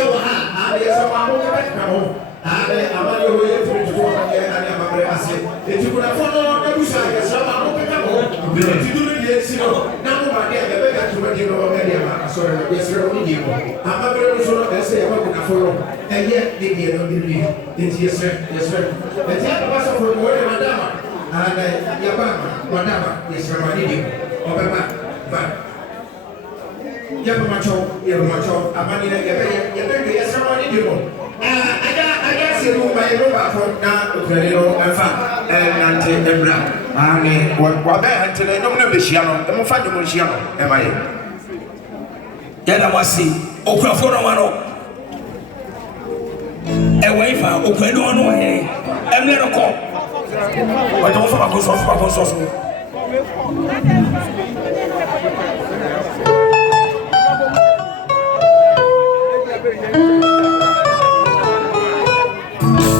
so ha and so I won't get come and I'm on your way to go again and I'm a say if you could have followed the bush I guess I'm not come home to do it now my dear the better to make you know media sorry yes only you I'm a very sure I say I'm going to follow and yet the year don't be it's yes sir the time was for the word madama and Yabama madama yes I need you but Yamacho, Amani, yes, somebody do. I guess you know my robot for now, and fun, and the black. I mean, what bad until I don't know the Shiano, the Mufano Shiano, am I? Yadamasi, Okaforo, a wafer, Okano, and let a call. But also, I was